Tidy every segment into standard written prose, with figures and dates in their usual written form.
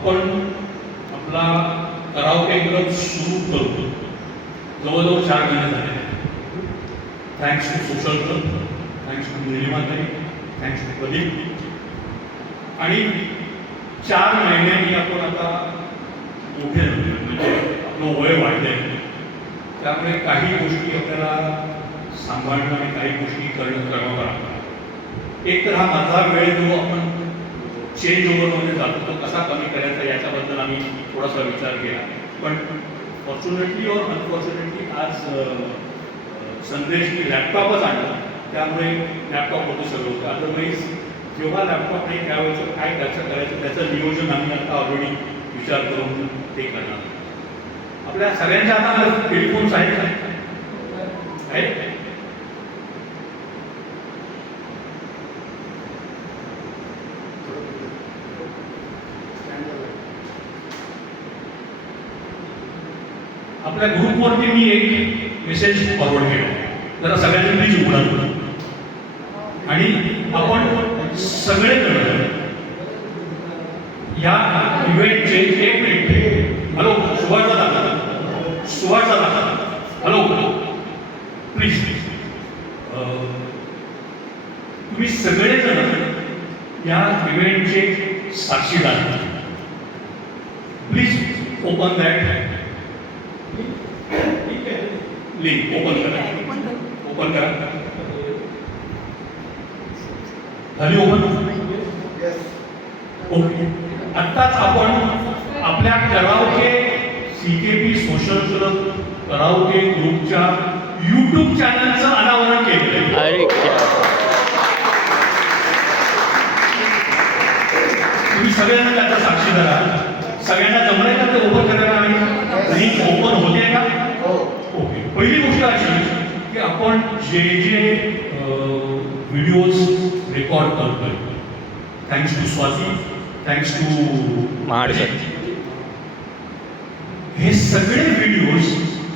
आपण आपला karaoke club सुरू करतो जवळजवळ 4 महिने झाले. Thanks to social club, thanks to निलिमाताई, थँक्स टू प्रदीप. आणि 4 महिन्यांनी आपण आता मोठे झालो, म्हणजे आपलं वय वाढलंय. त्यामुळे काही गोष्टी आपल्याला सांभाळणं आणि काही गोष्टी करावं लागतात. एक तर हा मधला वेळ जो आपण चेंज ओव्हरमध्ये जातो तो कसा कमी करायचा याच्याबद्दल आम्ही थोडासा विचार केला. पण फॉर्च्युनेटली और अनफॉर्च्युनेटली आज संदेशनी लॅपटॉपच आणला, त्यामुळे लॅपटॉप होतं सगळं होतं. अदरवाईज जेव्हा लॅपटॉप नाही त्यावेळेचं काय करायचं त्याचं नियोजन आम्ही आता ऑलरेडी विचार करून ते करणार. आपल्या सगळ्यांच्या हातामध्ये हेडफोन्स आहेत का? आहेत. आपल्या ग्रुपवरती मी एक मेसेज फॉरवर्ड केला, जरा सगळ्यांनी प्लीज उघडा आणि आपण सगळेजण या इव्हेंटचे 1 मिनिट. हॅलो सुभाष दादा, सुभाष दादा, हॅलो प्लीज. तुम्ही सगळेजण या इव्हेंटचे साक्षीदार. Please open that link. Open करा, ओपन करा. झाली ओपन? ओके. आत्ताच आपण आपल्या karaoke CKP social club karaoke ग्रुपच्या YouTube चॅनलचं अनावरण केलं. तुम्ही सगळ्यांना त्याचा साक्षीदार आहात. सगळ्यांना जमलंय का ते ओपन करायला आणि लिंक ओपन होते का? ओके. पहिली गोष्ट अशी की आपण जे व्हिडिओज रेकॉर्ड करतोय, thanks to Swati, thanks to Maharaj, हे सगळे व्हिडिओज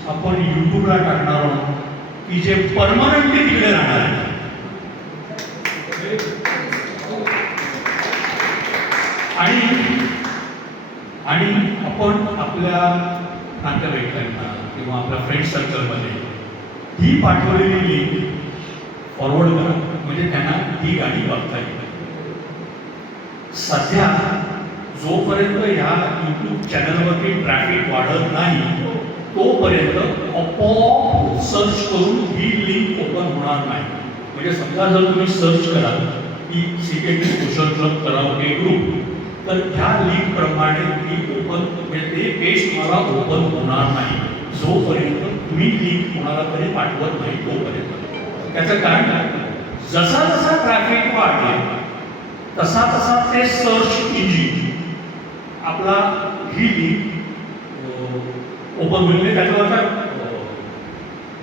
आपण यूट्यूबला टाकणार आहोत की जे परमनंटली तिकडे राहणार आहे. आणि आपण आपल्या नातेवाईकांना किंवा आपल्या फ्रेंड सर्कलमध्ये ही पाठवलेली लिंक फॉरवर्ड करा, म्हणजे त्यांना ही गाणी बघता येईल. सध्या जोपर्यंत ह्या यूट्यूब चॅनलवरती ट्रॅफिक वाढत नाही तोपर्यंत आपोआप सर्च करून ही लिंक ओपन होणार नाही. म्हणजे समजा जर तुम्ही सर्च कराल की CKP social club karaoke group, तर ह्या लिंक प्रमाणे ती ओपन, म्हणजे ते पेज तुम्हाला ओपन होणार नाही जोपर्यंत तुम्ही लिंक कोणाला तरी पाठवत नाही तोपर्यंत. त्याचं कारण काय? जसा जसा ट्रॅफिक वाढेल तसा तसा ते सर्च इंजिन आपला ही लिंक ओपन होईल,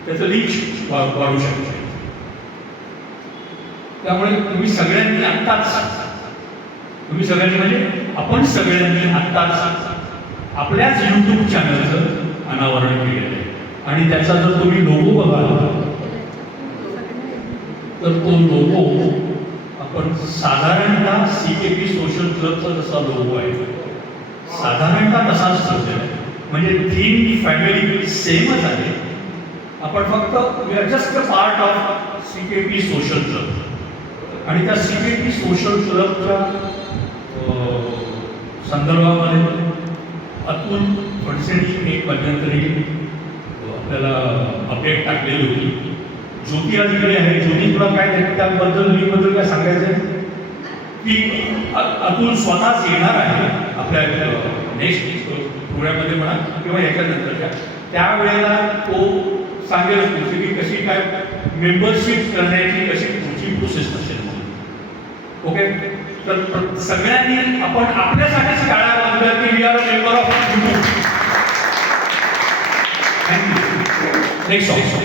त्याचं लिंक वाढू शकते. त्यामुळे तुम्ही सगळ्यांनी आत्ताच, तुम्ही सगळ्यांनी म्हणजे आपण सगळ्यांनी आत्ताच आपल्याच यूट्यूब चॅनलचं अनावरण केलेलं आहे. आणि त्याचा जर तुम्ही लोगो बघाल तर तो लोगो आपण साधारणतः CKP सोशल क्लबचा जसा लोगो आहे साधारणतः तसाच ठेवलेला आहे. म्हणजे थीम फॅमिली सेमच आहे. आपण फक्त we are just a part of CKP social club. आणि त्या CKP सोशल क्लबच्या संदर्भामध्ये अतुल फडसेंनी एक मध्यंतरी आपल्याला अपडेट टाकलेली होती. ज्योती अधिकारी आहे. ज्योती तुला काय त्याबद्दल लिंकबद्दल काय सांगायचं आहे की अतुल स्वतःच येणार आहे आपल्या नेक्स्ट प्रोग्राममध्ये म्हणा किंवा याच्यानंतरच्या, त्यावेळेला तो सांगेल की कशी काय मेंबरशिप करण्याची कशी पुढची प्रोसेस असेल म्हणून. ओके. तर सगळ्यांनी आपण आपल्यासाठीच टाळ्या वाजवल्या की we are a member of YouTube. Thank you. Next song.